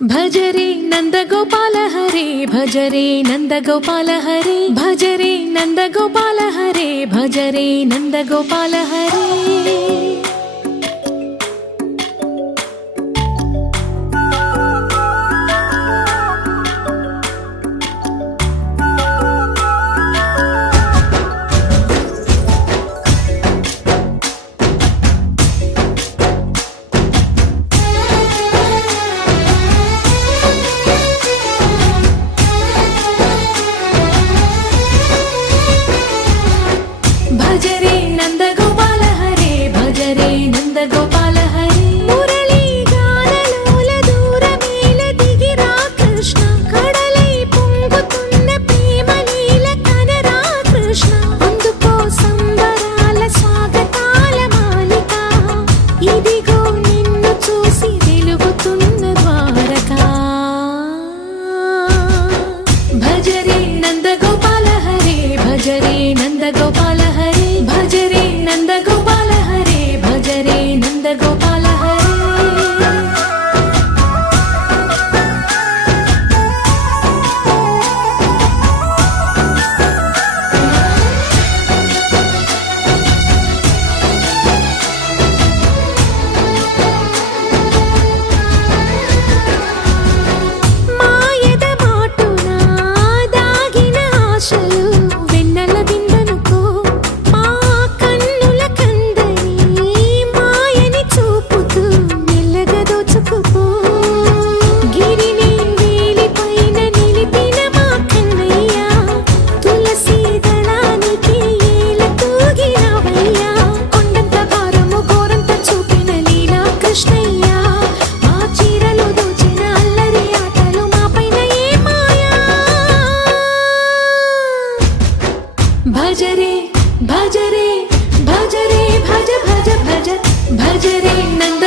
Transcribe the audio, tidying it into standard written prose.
భజరే నందగోపాల హరే భజరే నందగోపాల హరే భజరే నందగోపాల హరే భజరే నందగోపాల హరే భజరే నందగోపాల హరే భజరే నందగోపాల హరే మురళీ గానలోల దూరమేల దిగిరా కృష్ణ కడలై పొంగుతున్న ప్రేమ లీల కనరా కృష్ణ అందుకో సంబరాల స్వాగతాల మాలిక ఇదిగో నిన్ను చూసి వెలుగుతున్న ద్వారకా భజరే నందగోపాల హరే భజరే నందగోపాల హరే భజరే నందగోపాల హరే భజరే నందగోపాల హరే మాయద మాటున దాగిన ఆశలు వెన్నెల విందనుకో మా కన్నుల కందని మాయని చూపుతూ మెల్లగా దోచుకుపో గిరిని వేలిపైన నిలిపిన మా కన్నయ్య తులసి దళానికి ఏల తూగినవయ్యా కొండంత భారము గోరంత చూపిన లీలా కృష్ణయ్య మా చీరలు దోచిన అల్లరి ఆటలు మాపైన ఏ మాయా భజరే భజరే భజరే భజ భజ భజ భజరే నంద